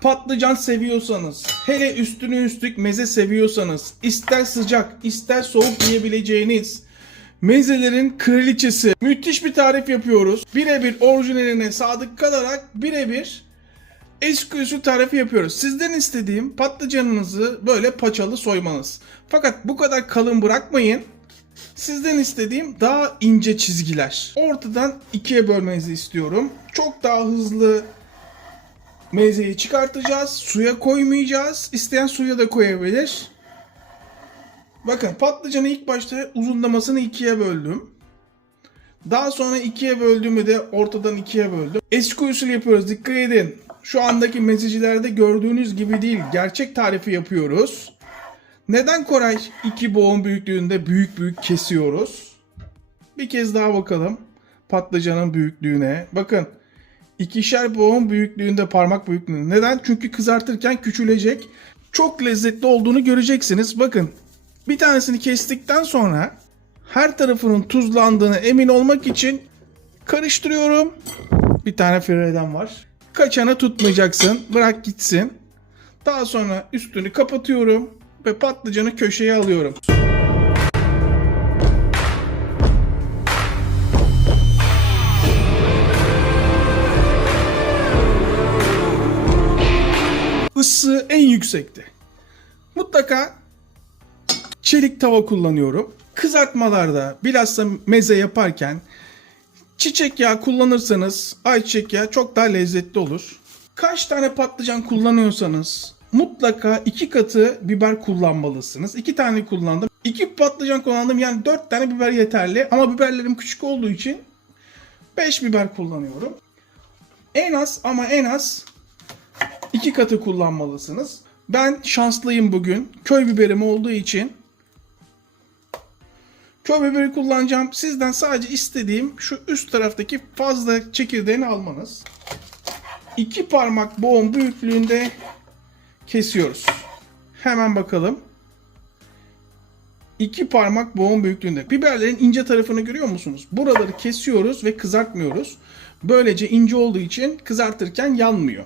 Patlıcan seviyorsanız, hele üstüne üstlük meze seviyorsanız, ister sıcak ister soğuk yiyebileceğiniz mezelerin kraliçesi. Müthiş bir tarif yapıyoruz. Birebir orijinaline sadık kalarak birebir eski usul tarifi yapıyoruz. Sizden istediğim patlıcanınızı böyle paçalı soymanız. Fakat bu kadar kalın bırakmayın. Sizden istediğim daha ince çizgiler. Ortadan ikiye bölmenizi istiyorum. Çok daha hızlı mezeyi çıkartacağız. Suya koymayacağız. İsteyen suya da koyabilir. Bakın patlıcanı ilk başta uzunlamasını ikiye böldüm. Daha sonra ikiye böldüğümü de ortadan ikiye böldüm. Eski usul yapıyoruz. Dikkat edin. Şu andaki mezecilerde gördüğünüz gibi değil. Gerçek tarifi yapıyoruz. Neden Koray 2 boğum büyüklüğünde büyük kesiyoruz? Bir kez daha bakalım patlıcanın büyüklüğüne. Bakın ikişer boğum büyüklüğünde, parmak büyüklüğünde. Neden? Çünkü kızartırken küçülecek. Çok lezzetli olduğunu göreceksiniz. Bakın bir tanesini kestikten sonra her tarafının tuzlandığını emin olmak için karıştırıyorum. Bir tane fireden var. Kaçana tutmayacaksın. Bırak gitsin. Daha sonra üstünü kapatıyorum ve patlıcanı köşeye alıyorum. Isı en yüksekte. Mutlaka çelik tava kullanıyorum. Kızartmalarda bilhassa meze yaparken çiçek yağı kullanırsanız ayçiçek yağı çok daha lezzetli olur. Kaç tane patlıcan kullanıyorsanız mutlaka 2 katı biber kullanmalısınız. 2 tane kullandım. 2 patlıcan kullandım, yani 4 tane biber yeterli. Ama biberlerim küçük olduğu için 5 biber kullanıyorum. En az 2 katı kullanmalısınız. Ben şanslıyım bugün. Köy biberim olduğu için köy biberi kullanacağım. Sizden sadece istediğim şu üst taraftaki fazla çekirdeğini almanız. 2 parmak boğum büyüklüğünde kesiyoruz. Hemen bakalım. 2 parmak boğum büyüklüğünde. Biberlerin ince tarafını görüyor musunuz? Buraları kesiyoruz ve kızartmıyoruz. Böylece ince olduğu için kızartırken yanmıyor.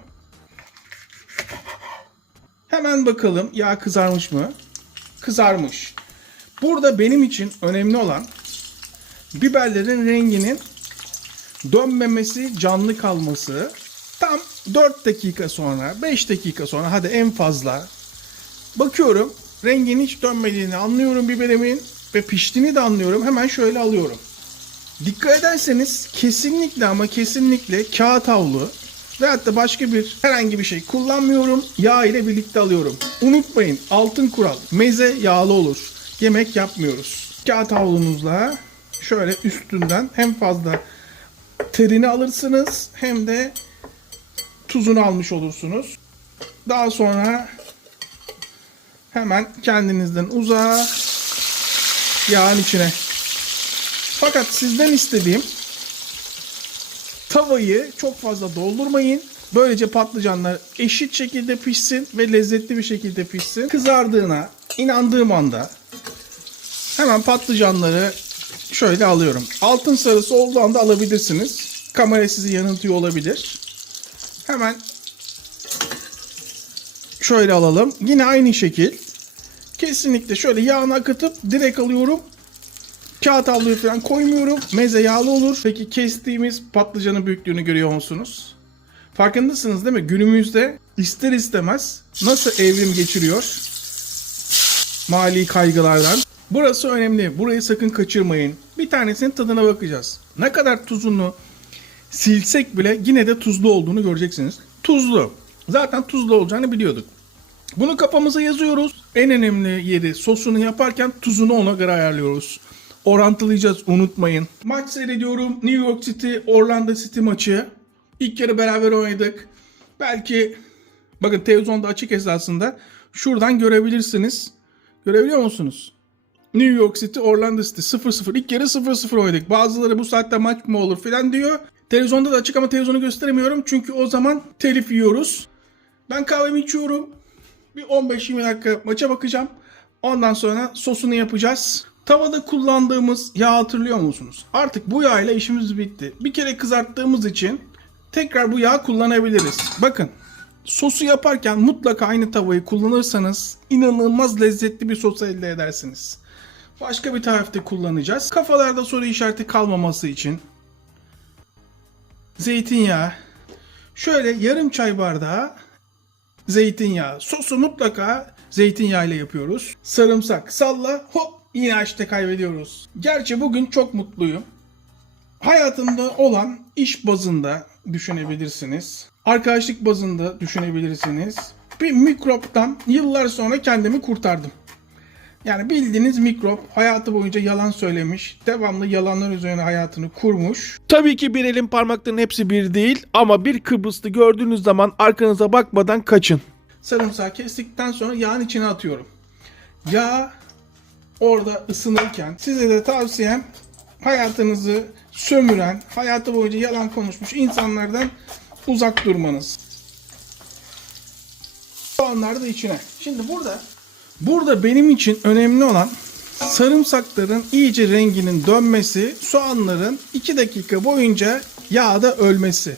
Hemen bakalım yağ kızarmış mı? Kızarmış. Burada benim için önemli olan biberlerin renginin dönmemesi, canlı kalması. Tam 4 dakika sonra, 5 dakika sonra, hadi en fazla bakıyorum, rengin hiç dönmediğini anlıyorum biberimin ve piştiğini de anlıyorum. Hemen şöyle alıyorum. Dikkat ederseniz kesinlikle ama kesinlikle kağıt havlu veyahut da başka bir herhangi bir şey kullanmıyorum. Yağ ile birlikte alıyorum. Unutmayın, altın kural, meze yağlı olur. Yemek yapmıyoruz. Kağıt havlunuzla şöyle üstünden hem fazla terini alırsınız hem de tuzunu almış olursunuz. Daha sonra hemen kendinizden uzağa yağın içine. Fakat sizden istediğim tavayı çok fazla doldurmayın. Böylece patlıcanlar eşit şekilde pişsin ve lezzetli bir şekilde pişsin. Kızardığına inandığım anda hemen patlıcanları şöyle alıyorum. Altın sarısı olduğu anda alabilirsiniz. Kamera sizi yanıltıyor olabilir. Hemen şöyle alalım. Yine aynı şekil. Kesinlikle şöyle yağını akıtıp direkt alıyorum. Kağıt havluyu falan koymuyorum. Meze yağlı olur. Peki kestiğimiz patlıcanın büyüklüğünü görüyor musunuz? Farkındasınız değil mi? Günümüzde ister istemez nasıl evrim geçiriyor? Mali kaygılardan. Burası önemli. Burayı sakın kaçırmayın. Bir tanesinin tadına bakacağız. Ne kadar tuzunu silsek bile yine de tuzlu olduğunu göreceksiniz. Tuzlu. Zaten tuzlu olacağını biliyorduk. Bunu kafamıza yazıyoruz. En önemli yeri sosunu yaparken tuzunu ona göre ayarlıyoruz. Orantılayacağız, unutmayın. Maç seyrediyorum. New York City, Orlando City maçı. İlk yarı beraber oynadık. Belki bakın televizyonda açık esasında. Şuradan görebilirsiniz. Görebiliyor musunuz? New York City, Orlando City 0-0. İlk yarı 0-0 oynadık. Bazıları bu saatte maç mı olur filan diyor. Televizyonda da açık ama televizyonu gösteremiyorum. Çünkü o zaman telif yiyoruz. Ben kahvemi içiyorum. Bir 15-20 dakika maça bakacağım. Ondan sonra sosunu yapacağız. Tavada kullandığımız yağ hatırlıyor musunuz? Artık bu yağ ile işimiz bitti. Bir kere kızarttığımız için tekrar bu yağı kullanabiliriz. Bakın sosu yaparken mutlaka aynı tavayı kullanırsanız inanılmaz lezzetli bir sos elde edersiniz. Başka bir tarifte kullanacağız. Kafalarda soru işareti kalmaması için zeytinyağı, şöyle yarım çay bardağı zeytinyağı. Sosu mutlaka zeytinyağı ile yapıyoruz. Sarımsak, salla, hop yine açta kaybediyoruz. Gerçi bugün çok mutluyum. Hayatımda olan iş bazında düşünebilirsiniz. Arkadaşlık bazında düşünebilirsiniz. Bir mikroptan yıllar sonra kendimi kurtardım. Yani bildiğiniz mikrop hayatı boyunca yalan söylemiş, devamlı yalanlar üzerine hayatını kurmuş. Tabii ki bir elin parmaklarının hepsi bir değil ama bir Kıbrıslı gördüğünüz zaman arkanıza bakmadan kaçın. Sarımsağı kestikten sonra yağın içine atıyorum. Yağ orada ısınırken size de tavsiyem hayatınızı sömüren, hayatı boyunca yalan konuşmuş insanlardan uzak durmanız. Soğanlar da içine. Şimdi burada benim için önemli olan sarımsakların iyice renginin dönmesi, soğanların 2 dakika boyunca yağda ölmesi.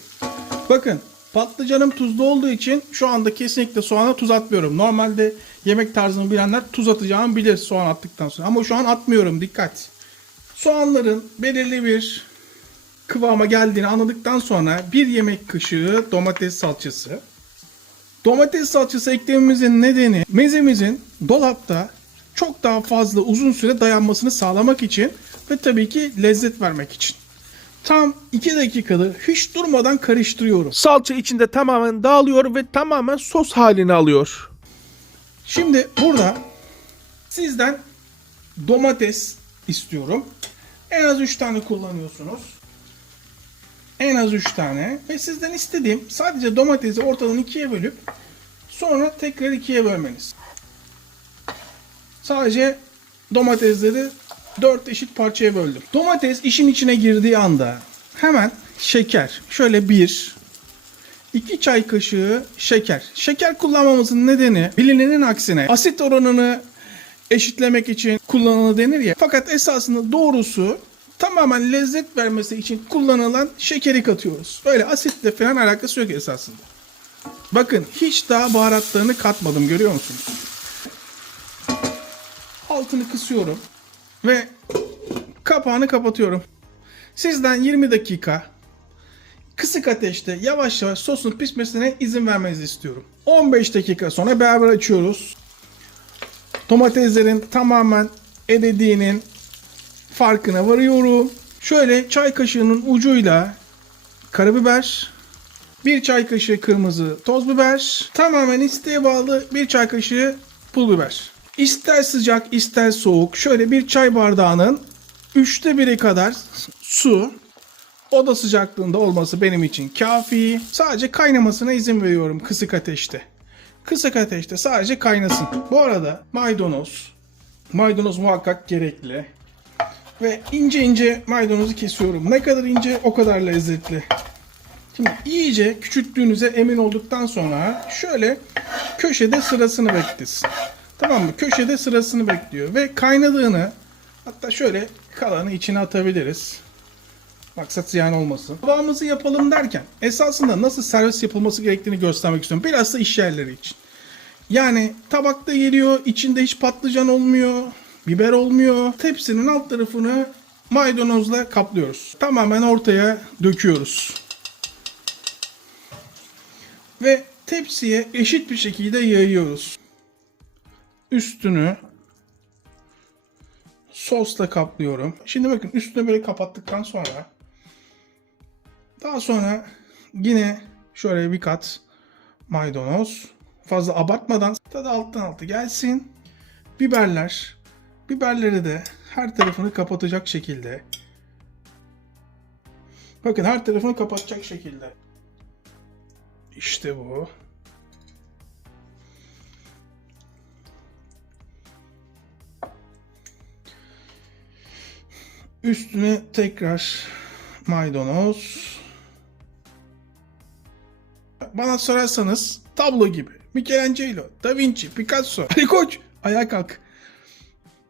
Bakın patlıcanım tuzlu olduğu için şu anda kesinlikle soğana tuz atmıyorum. Normalde yemek tarzını bilenler tuz atacağımı bilir soğan attıktan sonra. Ama şu an atmıyorum, dikkat. Soğanların belirli bir kıvama geldiğini anladıktan sonra 1 yemek kaşığı domates salçası. Domates salçası eklememizin nedeni mezemizin dolapta çok daha fazla uzun süre dayanmasını sağlamak için ve tabii ki lezzet vermek için. Tam 2 dakikada hiç durmadan karıştırıyorum. Salça içinde tamamen dağılıyor ve tamamen sos halini alıyor. Şimdi burada sizden domates istiyorum. En az 3 tane kullanıyorsunuz. En az 3 tane. Ve sizden istediğim sadece domatesi ortadan 2'ye bölüp sonra tekrar 2'ye bölmeniz. Sadece domatesleri 4 eşit parçaya böldüm. Domates işin içine girdiği anda hemen şeker. Şöyle 2 çay kaşığı şeker. Şeker kullanmamızın nedeni bilinenin aksine asit oranını eşitlemek için kullanılır denir ya. Fakat esasında doğrusu tamamen lezzet vermesi için kullanılan şekeri katıyoruz. Öyle asitle falan alakası yok esasında. Bakın hiç daha baharatlarını katmadım, görüyor musunuz? Altını kısıyorum ve kapağını kapatıyorum. Sizden 20 dakika kısık ateşte yavaş yavaş sosun pişmesine izin vermenizi istiyorum. 15 dakika sonra beraber açıyoruz. Domateslerin tamamen eridiğinin farkına varıyorum. Şöyle çay kaşığının ucuyla karabiber, 1 çay kaşığı kırmızı toz biber, tamamen isteğe bağlı 1 çay kaşığı pul biber. İster sıcak ister soğuk şöyle 1 çay bardağının 3'te 1'i kadar su, oda sıcaklığında olması benim için kafi. Sadece kaynamasına izin veriyorum kısık ateşte. Kısık ateşte sadece kaynasın. Bu arada maydanoz muhakkak gerekli. Ve ince ince maydanozu kesiyorum. Ne kadar ince o kadar lezzetli. Şimdi iyice küçülttüğünüze emin olduktan sonra şöyle köşede sırasını beklesin. Tamam mı? Köşede sırasını bekliyor. Ve kaynadığını, hatta şöyle kalanı içine atabiliriz. Maksat ziyan olmasın. Tabağımızı yapalım derken esasında nasıl servis yapılması gerektiğini göstermek istiyorum. Biraz da iş yerleri için. Yani tabakta geliyor, içinde hiç patlıcan olmuyor, biber olmuyor. Tepsinin alt tarafını maydanozla kaplıyoruz. Tamamen ortaya döküyoruz. Ve tepsiye eşit bir şekilde yayıyoruz. Üstünü sosla kaplıyorum. Şimdi bakın üstüne böyle kapattıktan sonra daha sonra yine şöyle bir kat maydanoz. Fazla abartmadan tadı alttan alta gelsin. Biberleri de her tarafını kapatacak şekilde. Bakın her tarafını kapatacak şekilde. İşte bu. Üstüne tekrar maydanoz. Bana sorarsanız tablo gibi. Michelangelo, Da Vinci, Picasso. Ali Koç ayağa kalk.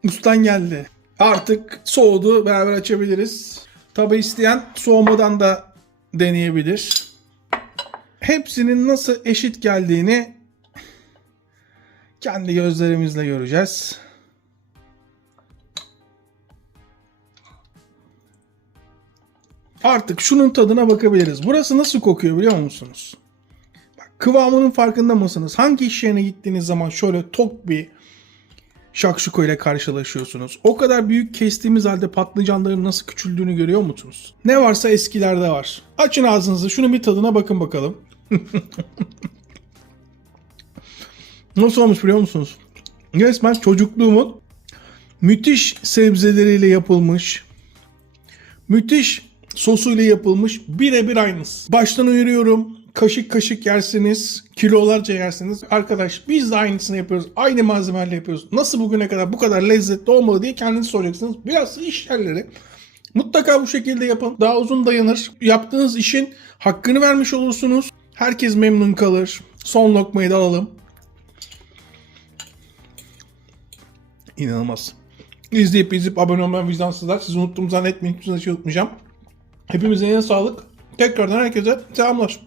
Ustan geldi. Artık soğudu. Beraber açabiliriz. Tabi isteyen soğumadan da deneyebilir. hepsinin nasıl eşit geldiğini kendi gözlerimizle göreceğiz. Artık şunun tadına bakabiliriz. Burası nasıl kokuyor biliyor musunuz? Bak, kıvamının farkında mısınız? Hangi iş yerine gittiğiniz zaman şöyle tok bir şakşuka ile karşılaşıyorsunuz. O kadar büyük kestiğimiz halde patlıcanların nasıl küçüldüğünü görüyor musunuz? Ne varsa eskilerde var. Açın ağzınızı, şunun bir tadına bakın bakalım. Nasıl olmuş biliyor musunuz? Resmen çocukluğumun müthiş sebzeleriyle yapılmış, müthiş sosuyla yapılmış birebir aynısı. Baştan uyarıyorum. Kaşık kaşık yersiniz, kilolarca yersiniz. Arkadaş biz de aynısını yapıyoruz. Aynı malzemelerle yapıyoruz. Nasıl bugüne kadar bu kadar lezzetli olmadı diye kendiniz soracaksınız. Biraz iş yerleri mutlaka bu şekilde yapın. Daha uzun dayanır. Yaptığınız işin hakkını vermiş olursunuz. Herkes memnun kalır. Son lokmayı da alalım. İnanılmaz. İzleyip abone olmayan vicdansızlar. Sizi unuttuğumu zannetmeyin. Hiçbir şey unutmayacağım. Hepimizin eline sağlık. Tekrardan herkese selamlar.